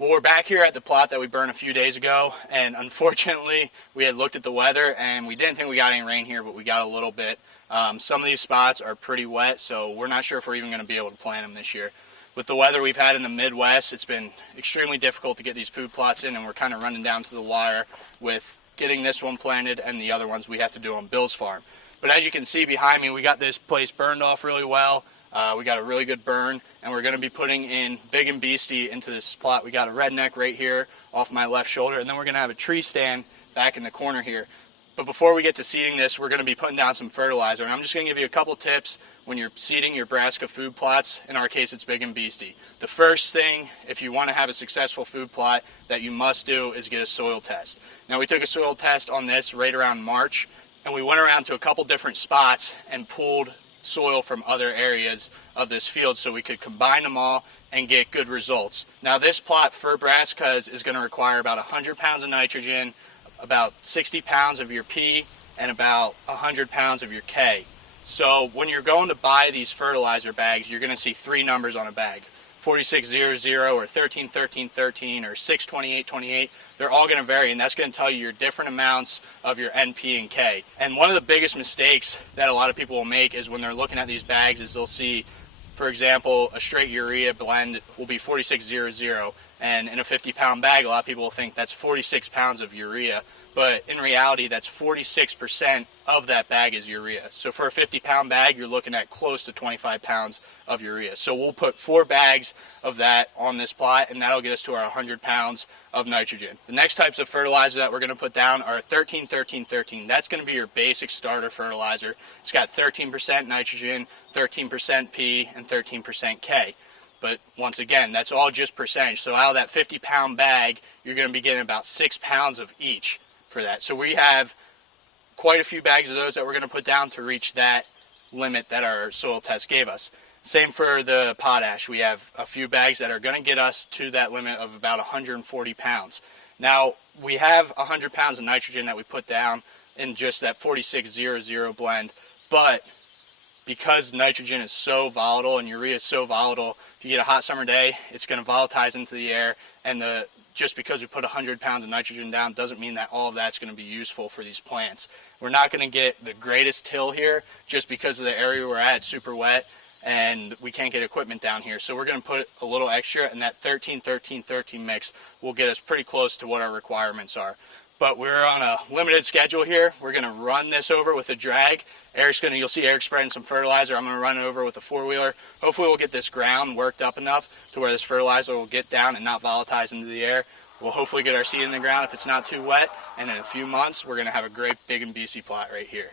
Well, we're back here at the plot that we burned a few days ago, and unfortunately we had looked at the weather and we didn't think we got any rain here, but we got a little bit. Some of these spots are pretty wet, so we're not sure if we're even going to be able to plant them this year. With the weather we've had in the Midwest, it's been extremely difficult to get these food plots in, and we're kind of running down to the wire with getting this one planted and the other ones we have to do on Bill's farm. But as you can see behind me, we got this place burned off really well. We got a really good burn, and we're going to be putting in Big and Beasty into this plot. We got a redneck right here off my left shoulder, and then we're going to have a tree stand back in the corner here. But before we get to seeding this, we're going to be putting down some fertilizer, and I'm just going to give you a couple tips when you're seeding your brassica food plots. In our case, it's Big and Beasty. The first thing, if you want to have a successful food plot, that you must do is get a soil test. Now, we took a soil test on this right around March, and we went around to a couple different spots and pulled soil from other areas of this field so we could combine them all and get good results. Now, this plot for brassicas is going to require about 100 pounds of nitrogen, about 60 pounds of your P, and about 100 pounds of your K. So when you're going to buy these fertilizer bags, you're going to see three numbers on a bag: 4600 or 131313 or 62828. They're all going to vary, and that's going to tell you your different amounts of your NP and K. And one of the biggest mistakes that a lot of people will make is when they're looking at these bags is they'll see, for example, a straight urea blend will be 4600, and in a 50-pound bag, a lot of people will think that's 46 pounds of urea. But in reality, that's 46% of that bag is urea. So for a 50-pound bag, you're looking at close to 25 pounds of urea. So we'll put 4 bags of that on this plot, and that'll get us to our 100 pounds of nitrogen. The next types of fertilizer that we're going to put down are 131313. That's going to be your basic starter fertilizer. It's got 13% nitrogen, 13% P, and 13% K. But once again, that's all just percentage. So out of that 50-pound bag, you're going to be getting about 6 pounds of each for that. So we have quite a few bags of those that we're going to put down to reach that limit that our soil test gave us. Same for the potash. We have a few bags that are going to get us to that limit of about 140 pounds. Now, we have 100 pounds of nitrogen that we put down in just that 4600 blend, but because nitrogen is so volatile and urea is so volatile, if you get a hot summer day, it's going to volatilize into the air, and just because we put 100 pounds of nitrogen down doesn't mean that all of that's going to be useful for these plants. We're not going to get the greatest till here just because of the area we're at. It's super wet and we can't get equipment down here. So we're going to put a little extra, and that 13-13-13 mix will get us pretty close to what our requirements are. But we're on a limited schedule here. We're going to run this over with a drag. You'll see Eric spreading some fertilizer. I'm going to run it over with a 4-wheeler. Hopefully we'll get this ground worked up enough to where this fertilizer will get down and not volatilize into the air. We'll hopefully get our seed in the ground if it's not too wet, and in a few months we're going to have a great Big and Beasty plot right here.